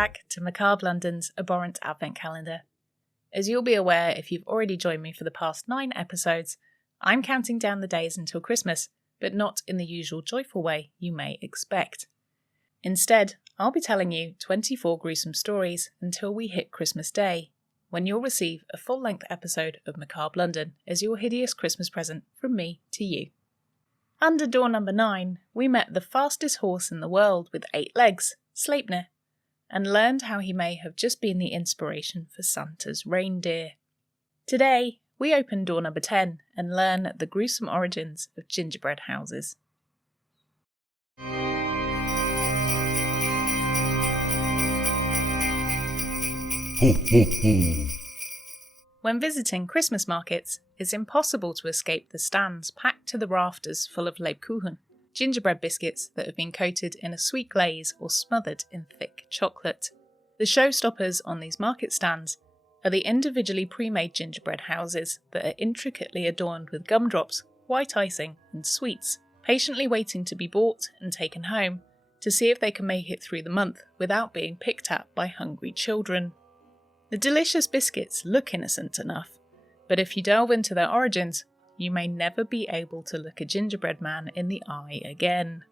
back to Macabre London's Abhorrent Advent Calendar. As you'll be aware if you've already joined me for the past 9 episodes, I'm counting down the days until Christmas, but not in the usual joyful way you may expect. Instead, I'll be telling you 24 gruesome stories until we hit Christmas Day, when you'll receive a full-length episode of Macabre London as your hideous Christmas present from me to you. Under door number 9, we met the fastest horse in the world with 8 legs, Sleipnir, and learned how he may have just been the inspiration for Santa's reindeer. Today, we open door number 10 and learn the gruesome origins of gingerbread houses. Ho, ho, ho. When visiting Christmas markets, it's impossible to escape the stands packed to the rafters full of Lebkuchen, gingerbread biscuits that have been coated in a sweet glaze or smothered in thick chocolate. The showstoppers on these market stands are the individually pre-made gingerbread houses that are intricately adorned with gumdrops, white icing and sweets, patiently waiting to be bought and taken home to see if they can make it through the month without being picked at by hungry children. The delicious biscuits look innocent enough, but if you delve into their origins, you may never be able to look a gingerbread man in the eye again.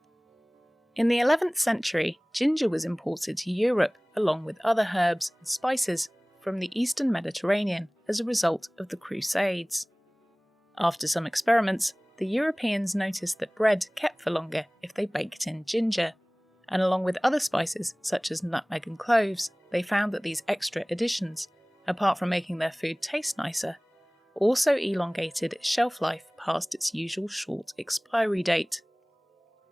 In the 11th century, ginger was imported to Europe along with other herbs and spices from the Eastern Mediterranean as a result of the Crusades. After some experiments, the Europeans noticed that bread kept for longer if they baked in ginger, and along with other spices such as nutmeg and cloves, they found that these extra additions, apart from making their food taste nicer, also elongated its shelf life past its usual short expiry date.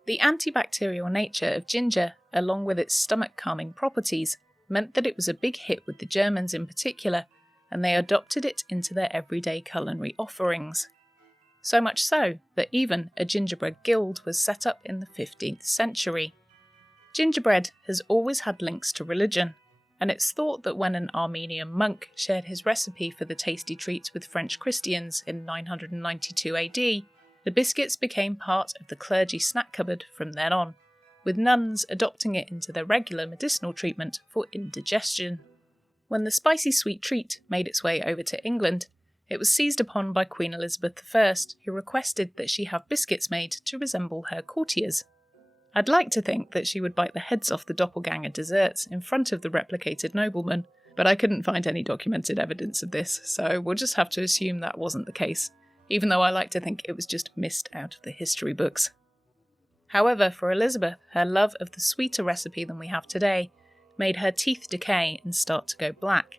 The antibacterial nature of ginger, along with its stomach-calming properties, meant that it was a big hit with the Germans in particular, and they adopted it into their everyday culinary offerings. So much so that even a gingerbread guild was set up in the 15th century. Gingerbread has always had links to religion, and it's thought that when an Armenian monk shared his recipe for the tasty treats with French Christians in 992 AD, the biscuits became part of the clergy snack cupboard from then on, with nuns adopting it into their regular medicinal treatment for indigestion. When the spicy sweet treat made its way over to England, it was seized upon by Queen Elizabeth I, who requested that she have biscuits made to resemble her courtiers. I'd like to think that she would bite the heads off the doppelganger desserts in front of the replicated nobleman, but I couldn't find any documented evidence of this, so we'll just have to assume that wasn't the case, even though I like to think it was just missed out of the history books. However, for Elizabeth, her love of the sweeter recipe than we have today made her teeth decay and start to go black.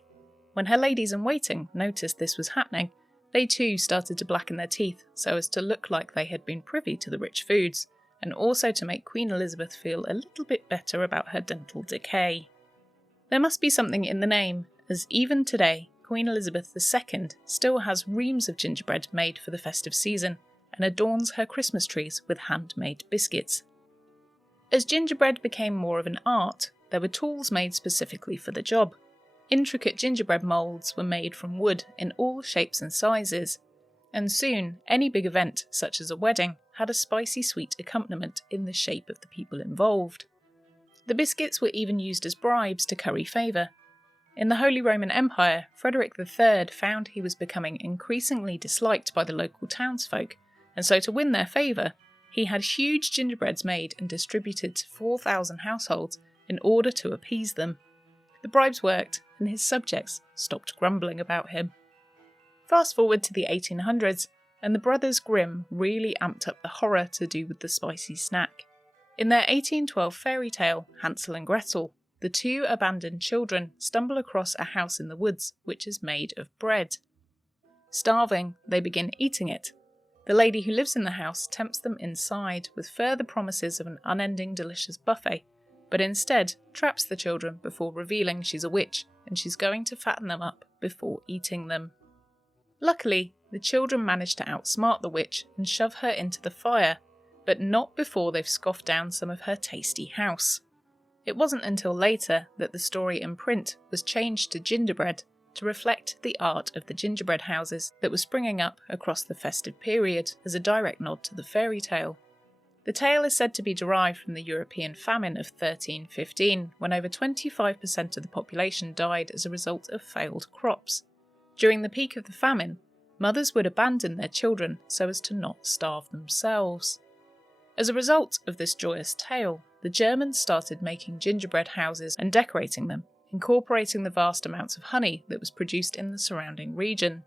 When her ladies-in-waiting noticed this was happening, they too started to blacken their teeth so as to look like they had been privy to the rich foods, and also to make Queen Elizabeth feel a little bit better about her dental decay. There must be something in the name, as even today, Queen Elizabeth II still has reams of gingerbread made for the festive season, and adorns her Christmas trees with handmade biscuits. As gingerbread became more of an art, there were tools made specifically for the job. Intricate gingerbread moulds were made from wood in all shapes and sizes, and soon any big event, such as a wedding, had a spicy sweet accompaniment in the shape of the people involved. The biscuits were even used as bribes to curry favour. In the Holy Roman Empire, Frederick III found he was becoming increasingly disliked by the local townsfolk, and so to win their favour, he had huge gingerbreads made and distributed to 4,000 households in order to appease them. The bribes worked, and his subjects stopped grumbling about him. Fast forward to the 1800s, and the Brothers Grimm really amped up the horror to do with the spicy snack. In their 1812 fairy tale, Hansel and Gretel, the 2 abandoned children stumble across a house in the woods which is made of bread. Starving, they begin eating it. The lady who lives in the house tempts them inside with further promises of an unending delicious buffet, but instead traps the children before revealing she's a witch and she's going to fatten them up before eating them. Luckily, the children manage to outsmart the witch and shove her into the fire, but not before they've scoffed down some of her tasty house. It wasn't until later that the story in print was changed to gingerbread to reflect the art of the gingerbread houses that were springing up across the festive period as a direct nod to the fairy tale. The tale is said to be derived from the European famine of 1315, when over 25% of the population died as a result of failed crops. During the peak of the famine, mothers would abandon their children so as to not starve themselves. As a result of this joyous tale, the Germans started making gingerbread houses and decorating them, incorporating the vast amounts of honey that was produced in the surrounding region.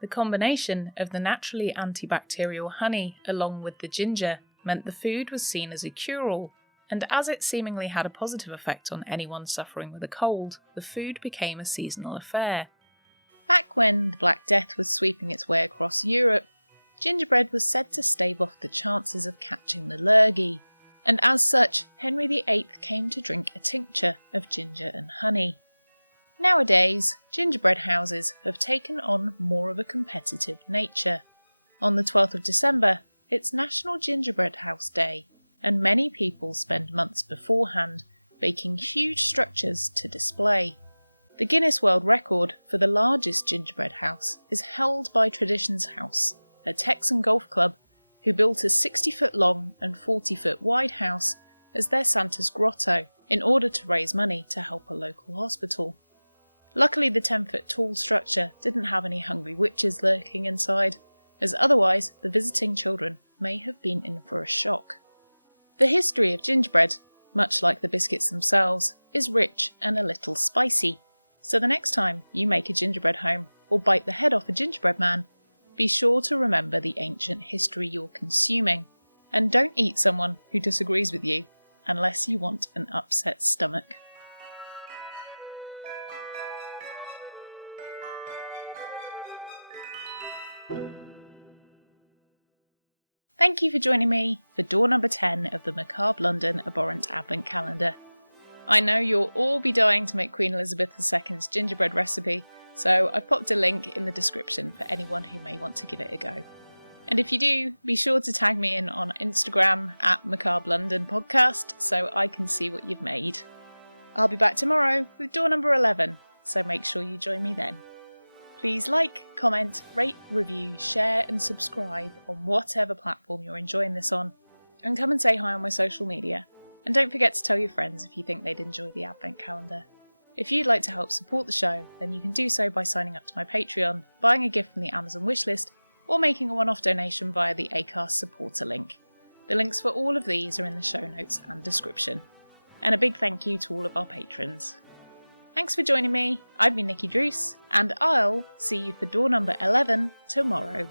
The combination of the naturally antibacterial honey along with the ginger meant the food was seen as a cure-all, and as it seemingly had a positive effect on anyone suffering with a cold, the food became a seasonal affair. Back when the Black Death was sweeping its way across Europe, gingerbread was said to stave off the chances of catching the lurgy, and as such, Henry VIII came to drink a tincture of ginger and honey. Nowadays, gingerbread houses have taken on more of a competitive nature. On the 12th of December, it's National Gingerbread House Day, and many people spend months beforehand baking huge structures to display. The Guinness World Record for the largest gingerbread house is held by Traditions House, a Texan golf club who built a 60-foot long and 40-foot wide house as their Santa's grotto in order to raise money to help a local hospital. Luckily, the 10-foot tall structure didn't have any hungry witches lurking inside, as otherwise the visiting children may have been in for a shock. The history of gingerbread, much like the biscuits themselves, is rich and a little spicy, so the next time you make a gingerbread home or bite the head off a gingerbread man, be sure to remember the ancient history you're consuming, and don't eat someone who disagrees with you unless you want an upset stomach. Thank you for joining me for door number 10 of the Macabre London Abhorrent Advent Calendar. I know you'll all be dying to make Queen Elizabeth II's gingerbread recipe, so I've popped a link in the description for anyone who may want to give it a go. And if you do, be sure to tag me in on Instagram at Macabre London Podcast so I can see what you've made. I'll be back tomorrow with door number 11, so make sure you join me then. Please like, comment, rate, review, share and subscribe on whatever platform you're enjoying this on, and come and say hi on my social media. And don't forget to tell your friends if you think they'd enjoy the Advent Calendar. If you'd like to help support the show, then you can do so by signing up to my Patreon, buying a gift from the Amazon wishlist, or making a one-off donation via the Acast supporter link. The links for all of these are in the show notes and description. And a big thank you to all of our patrons. Thanks for joining me. I've been Nikki Druce, and I'll see you for door number 11 tomorrow.